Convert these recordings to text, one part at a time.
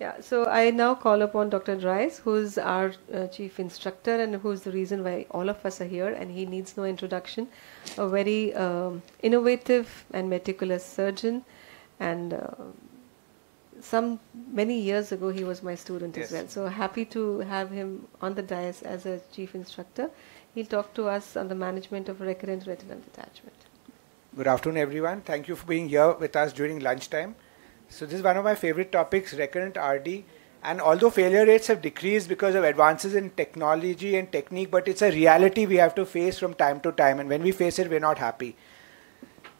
Yeah, so I now call upon Dr. Daraius, who's our chief instructor and who's the reason why all of us are here, and he needs no introduction. A very innovative and meticulous surgeon, and some many years ago he was my student as well. So happy to have him on the dais as a chief instructor. He'll talk to us on the management of recurrent retinal detachment. Good afternoon, everyone. Thank you for being here with us during lunchtime. So this is one of my favorite topics, recurrent RD. And although failure rates have decreased because of advances in technology and technique, but it's a reality we have to face from time to time. And when we face it, we're not happy.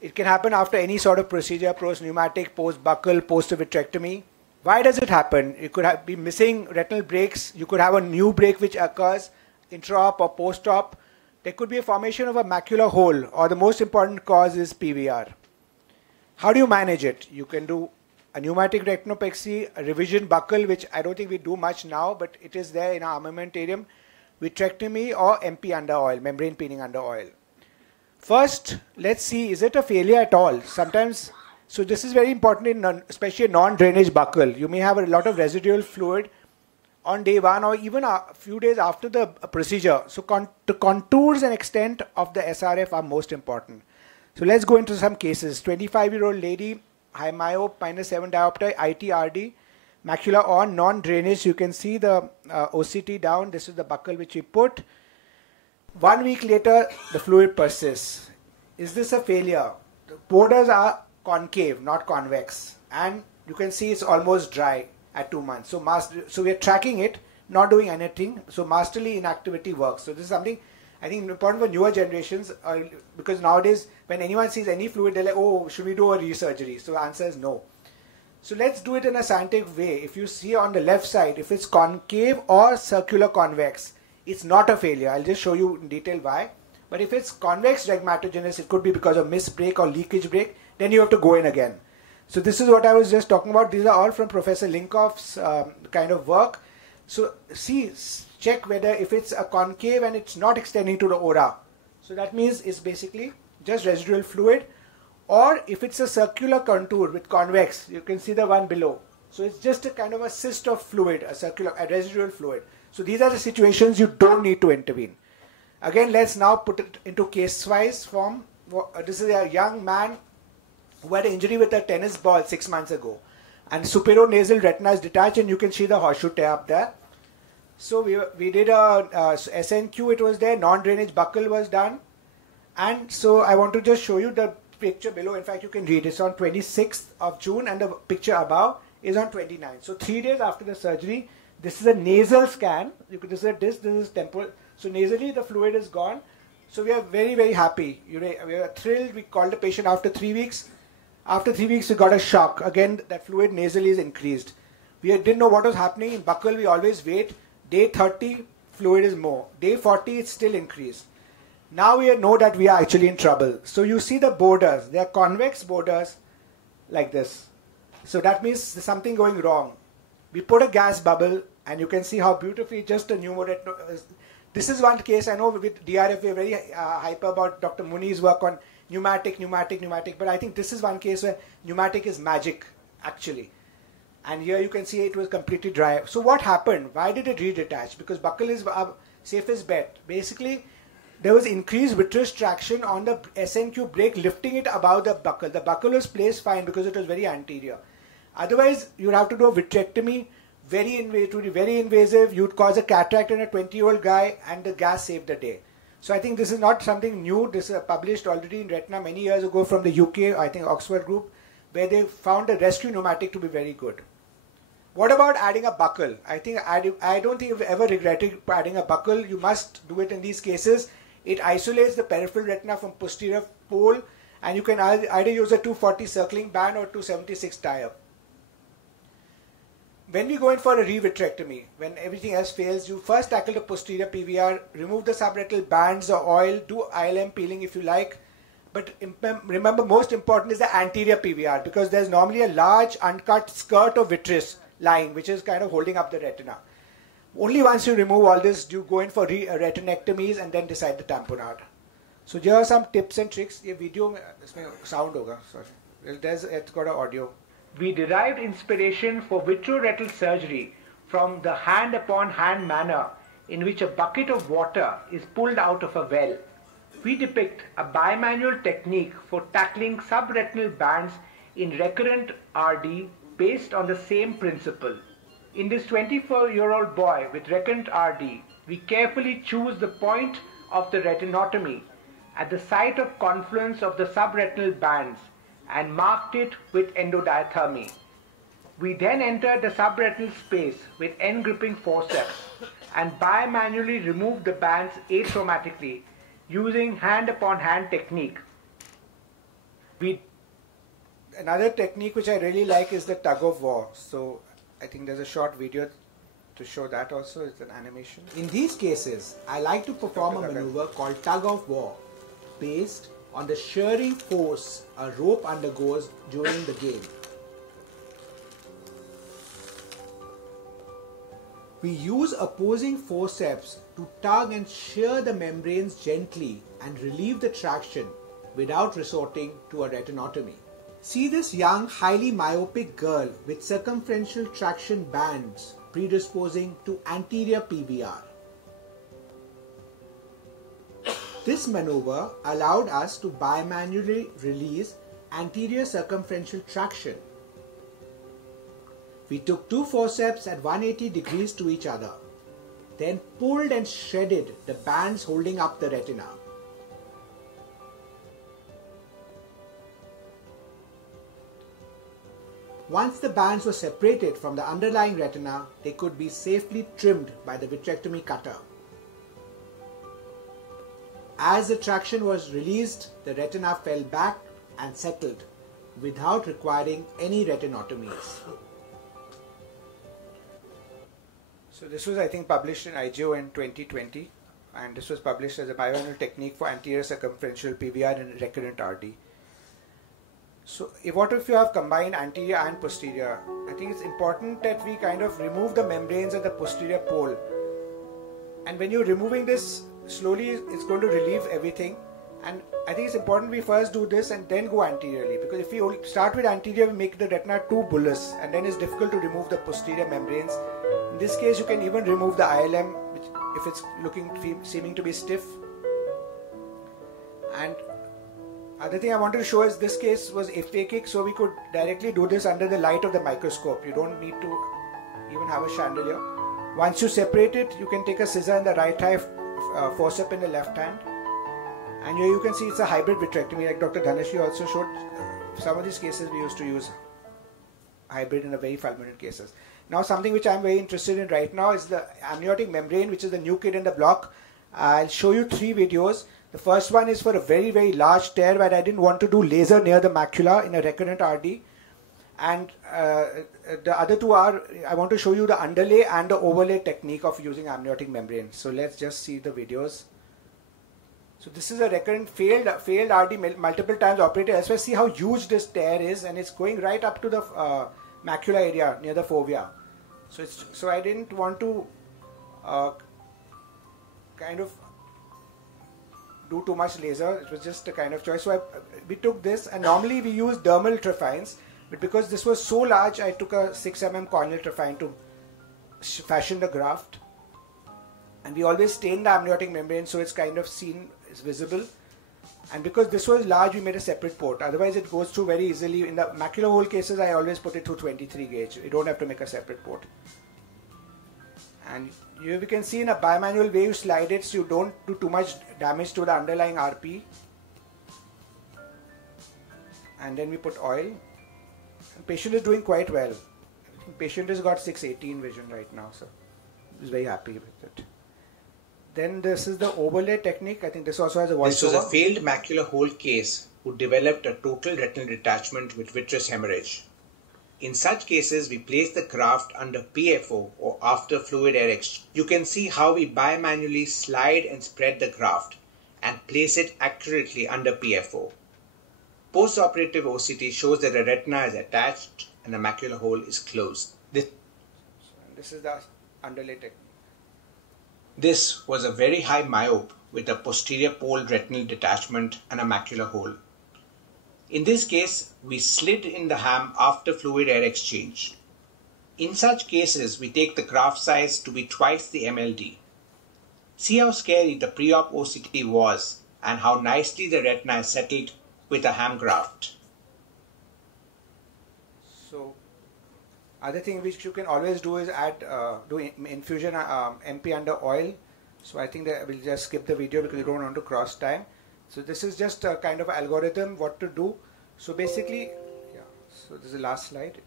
It can happen after any sort of procedure, post-pneumatic, post-buccal, post-vitrectomy. Why does it happen? You could be missing retinal breaks. You could have a new break which occurs intra-op or post-op. There could be a formation of a macular hole, or the most important cause is PVR. How do you manage it? You can do a pneumatic retinopexy, a revision buccal, which I don't think we do much now, but it is there in our armamentarium, vitrectomy or MP under oil, membrane peening under oil. First, let's see, is it a failure at all? Sometimes, so this is very important, in especially a non-drainage buccal. You may have a lot of residual fluid on day one or even a few days after the procedure. So the contours and extent of the SRF are most important. So let's go into some cases. 25-year-old lady, high myope, -7 diopter, ITRD, macula on, non-drainage. You can see the OCT down. This is the buccal which we put. 1 week later, the fluid persists. Is this a failure? The borders are concave, not convex. And you can see it's almost dry at 2 months. So we are tracking it, not doing anything. So masterly inactivity works. So this is something I think important for newer generations, because nowadays when anyone sees any fluid, they're like, oh, should we do a resurgery? So the answer is no. So let's do it in a scientific way. If you see on the left side, if it's concave or circular convex, it's not a failure. I'll just show you in detail why. But if it's convex rhegmatogenous, it could be because of missed break or leakage break, then you have to go in again. So this is what I was just talking about. These are all from Professor Linkoff's kind of work. So check whether if it's a concave and it's not extending to the ora. So that means it's basically just residual fluid. Or if it's a circular contour with convex, you can see the one below. So it's just a kind of a cyst of fluid, a residual fluid. So these are the situations you don't need to intervene. Again, let's now put it into case-wise form. This is a young man who had an injury with a tennis ball 6 months ago. And supero-nasal retina is detached, and you can see the horseshoe tear up there. So we did a SNQ, it was there, non-drainage buccal was done. And so I want to just show you the picture below. In fact, you can read it's on 26th of June and the picture above is on 29th. So 3 days after the surgery, this is a nasal scan. This is a disc, this is temporal. So nasally the fluid is gone. So we are very, very happy. We are thrilled. We called the patient after 3 weeks. After 3 weeks, we got a shock. Again, that fluid nasally is increased. We didn't know what was happening. In buccal, we always wait. Day 30, fluid is more. Day 40, it's still increased. Now we know that we are actually in trouble. So you see the borders. They are convex borders like this. So that means there's something going wrong. We put a gas bubble, and you can see how beautifully just a pneumoretinal. This is one case. I know with DRF, we're very hyper about Dr. Muni's work on pneumatic. But I think this is one case where pneumatic is magic, actually. And here you can see it was completely dry. So what happened? Why did it redetach? Because buccal is our safest bet. Basically, there was increased vitreous traction on the SNQ break, lifting it above the buccal. The buccal was placed fine because it was very anterior. Otherwise, you'd have to do a vitrectomy, very invasive. You'd cause a cataract in a 20-year-old guy, and the gas saved the day. So I think this is not something new. This is published already in Retina many years ago from the UK, I think Oxford group, where they found the rescue pneumatic to be very good. What about adding a buccal? I don't think you've ever regretted adding a buccal. You must do it in these cases. It isolates the peripheral retina from posterior pole, and you can either use a 240 circling band or 276 tie-up. When we go in for a revitrectomy, when everything else fails, you first tackle the posterior PVR, remove the subretinal bands or oil, do ILM peeling if you like. But remember, most important is the anterior PVR, because there's normally a large uncut skirt of vitreous lying, which is kind of holding up the retina. Only once you remove all this, do you go in for retinectomies and then decide the tamponade. So here are some tips and tricks. This video, sound hoga, sorry. It's got an audio. We derived inspiration for vitreoretinal surgery from the hand-upon-hand manner in which a bucket of water is pulled out of a well. We depict a bimanual technique for tackling subretinal bands in recurrent RD based on the same principle. In this 24-year-old boy with recurrent RD, we carefully choose the point of the retinotomy at the site of confluence of the subretinal bands and marked it with endodiathermy. We then entered the subretinal space with end-gripping forceps and bimanually removed the bands atraumatically using hand-upon-hand technique. Another technique which I really like is the tug of war. So I think there's a short video to show that also. It's an animation. In these cases, I like to perform a maneuver called tug of war, based on the shearing force a rope undergoes during the game. We use opposing forceps to tug and shear the membranes gently and relieve the traction without resorting to a retinotomy. See this young, highly myopic girl with circumferential traction bands predisposing to anterior PVR. This maneuver allowed us to bimanually release anterior circumferential traction. We took two forceps at 180 degrees to each other, then pulled and shredded the bands holding up the retina. Once the bands were separated from the underlying retina, they could be safely trimmed by the vitrectomy cutter. As the traction was released, the retina fell back and settled without requiring any retinotomies. So this was, I think, published in IGO in 2020, and this was published as a bimanual technique for anterior circumferential PVR in recurrent RD. So what if you have combined anterior and posterior? I think it's important that we kind of remove the membranes at the posterior pole. And when you're removing this, slowly it's going to relieve everything. And I think it's important we first do this and then go anteriorly. Because if we only start with anterior, we make the retina too bullous. And then it's difficult to remove the posterior membranes. In this case, you can even remove the ILM which, if it's seeming to be stiff. And other thing I wanted to show is this case was aphakic, so we could directly do this under the light of the microscope. You don't need to even have a chandelier. Once you separate it, you can take a scissor in the right hand, forceps in the left hand. And here you can see it's a hybrid vitrectomy, like Dr. Dhanashree also showed. Some of these cases we used to use hybrid in the very fulminant cases. Now something which I'm very interested in right now is the amniotic membrane, which is the new kid in the block. I'll show you 3 videos. The first one is for a very, very large tear where I didn't want to do laser near the macula in a recurrent RD. And the other 2 are, I want to show you the underlay and the overlay technique of using amniotic membrane. So let's just see the videos. So this is a recurrent failed RD, multiple times operated. Let's see how huge this tear is, and it's going right up to the macula area near the fovea. So I didn't want to kind of do too much laser. It was just a kind of choice. So we took this, and normally we use dermal trephines, but because this was so large, I took a 6 mm corneal trephine to fashion the graft. And we always stain the amniotic membrane so it's kind of seen, it's visible. And because this was large, we made a separate port. Otherwise, it goes through very easily. In the macular hole cases, I always put it through 23 gauge. You don't have to make a separate port. And here we can see in a bimanual way, you slide it so you don't do too much damage to the underlying RP. And then we put oil. And patient is doing quite well. Patient has got 618 vision right now, so he's very happy with it. Then this is the overlay technique. I think this also has a voiceover. This was a failed macular hole case who developed a total retinal detachment with vitreous hemorrhage. In such cases, we place the graft under PFO or after fluid air exchange. You can see how we bimanually slide and spread the graft and place it accurately under PFO. Post-operative OCT shows that the retina is attached and the macular hole is closed. This is the underlay technique. This was a very high myope with a posterior pole retinal detachment and a macular hole. In this case, we slit in the ham after fluid air exchange. In such cases, we take the graft size to be twice the MLD. See how scary the pre-op OCT was and how nicely the retina is settled with a ham graft. So, other thing which you can always do is add do infusion MP under oil. So I think that we'll just skip the video because we don't want to cross time. So this is just a kind of algorithm what to do. So basically, yeah. So this is the last slide.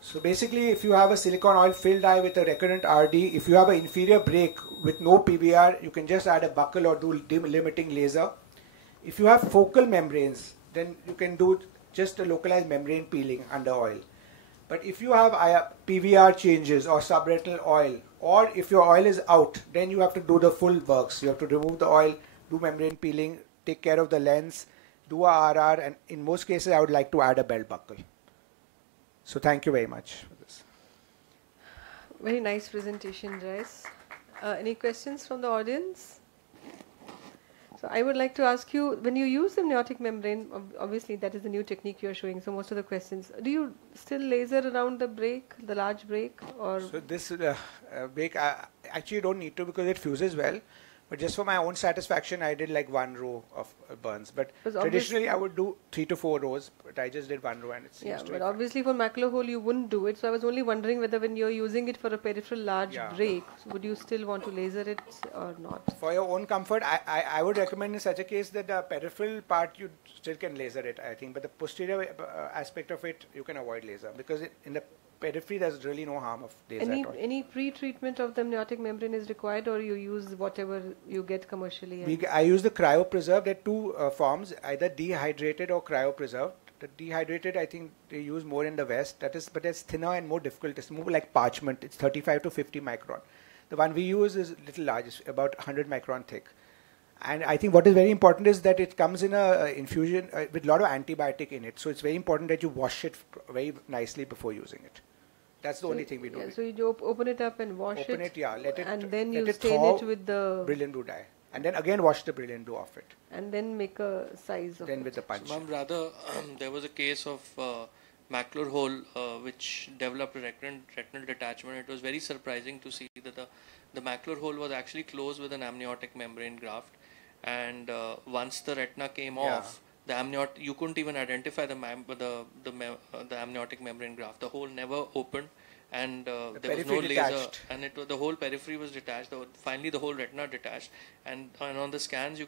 So basically, if you have a silicone oil filled eye with a recurrent RD, if you have an inferior break with no PVR, you can just add a buckle or do dim limiting laser. If you have focal membranes, then you can do just a localized membrane peeling under oil. But if you have PVR changes or subretinal oil, or if your oil is out, then you have to do the full works. You have to remove the oil, do membrane peeling, take care of the lens, do a RR, and in most cases, I would like to add a belt buckle. So thank you very much for this. Very nice presentation, Daraius. Any questions from the audience? So I would like to ask you, when you use the amniotic membrane, obviously that is the new technique you are showing, so most of the questions, do you still laser around the break, the large break? Or So this break, I actually don't need to because it fuses well. But just for my own satisfaction, I did like 1 row of burns. But traditionally, I would do 3 to 4 rows. But I just did 1 row and it seems to be fine. Obviously for macular hole, you wouldn't do it. So I was only wondering whether when you're using it for a peripheral large break, would you still want to laser it or not? For your own comfort, I would recommend in such a case that the peripheral part, you still can laser it, I think. But the posterior aspect of it, you can avoid laser. Because in the periphery, there's really no harm of laser at all. Any pre-treatment of the amniotic membrane is required, or you use whatever you get commercially? I use the cryopreserved. There are 2 forms, either dehydrated or cryopreserved. The dehydrated, I think they use more in the West. But it's thinner and more difficult. It's more like parchment. It's 35 to 50 micron. The one we use is a little large, it's about 100 micron thick. And I think what is very important is that it comes in a infusion with a lot of antibiotic in it. So it's very important that you wash it very nicely before using it. That's the only thing we do. So you open it up and wash it. Open it, let it, and then let you it stain thaw, it with the brilliant blue dye. And then again wash the brilliant blue off it. And then make a size of then it. with the punch. So, ma'am, rather, there was a case of macular hole which developed a recurrent retinal detachment. It was very surprising to see that the macular hole was actually closed with an amniotic membrane graft. And once the retina came off, the amniotic, you couldn't even identify the amniotic membrane graft. The hole never opened, and there was no laser, and the whole periphery was detached. Finally, the whole retina detached, and on the scans you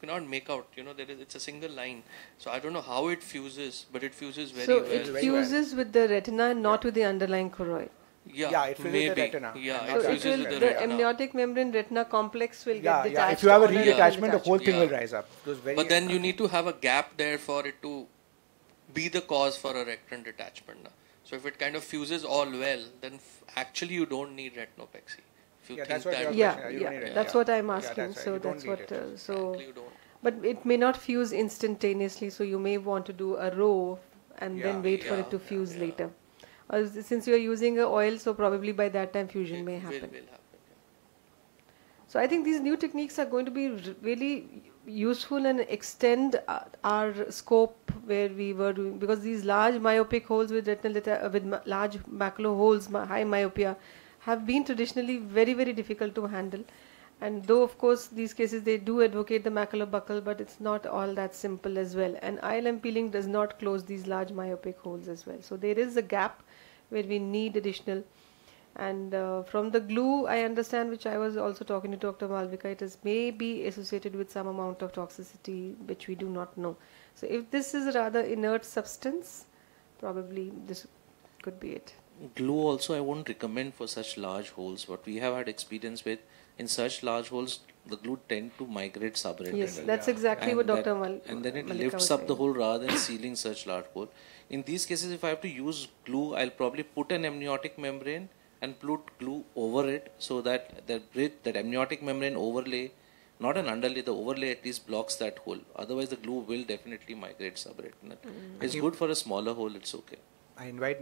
cannot make out. It's a single line. So I don't know how it fuses, but it fuses very well. So it fuses with the retina and not with the underlying choroid. Yeah, it fuses with the retina. So the amniotic membrane retina complex will get detached. Yeah. If you have a redetachment, the whole thing will rise up. But then you need to have a gap there for it to be the cause for a recurrent detachment. So if it kind of fuses all well, then actually you don't need retinopexy. That's what I'm asking. So that's what. But it may not fuse instantaneously. So you may want to do a row and then wait for it to fuse later. Since you are using a oil, so probably by that time fusion may happen. So I think these new techniques are going to be really useful and extend our scope where we were doing, because these large myopic holes with large macular holes, high myopia, have been traditionally very, very difficult to handle. And though of course these cases they do advocate the macular buckle, but it's not all that simple as well. And ILM peeling does not close these large myopic holes as well. So there is a gap where we need additional. And from the glue, I understand, which I was also talking to Dr. Malvika, it is may be associated with some amount of toxicity, which we do not know. So if this is a rather inert substance, probably this could be it. Glue also I won't recommend for such large holes. What we have had experience with, in such large holes, the glue tend to migrate subretinal. Yes, that's exactly what Dr. And then it lifts up the hole rather than sealing such large hole. In these cases, if I have to use glue, I'll probably put an amniotic membrane and put glue over it, so that that amniotic membrane overlay, not an underlay, the overlay at least blocks that hole. Otherwise, the glue will definitely migrate subretinal. It's good for a smaller hole, it's okay. I invite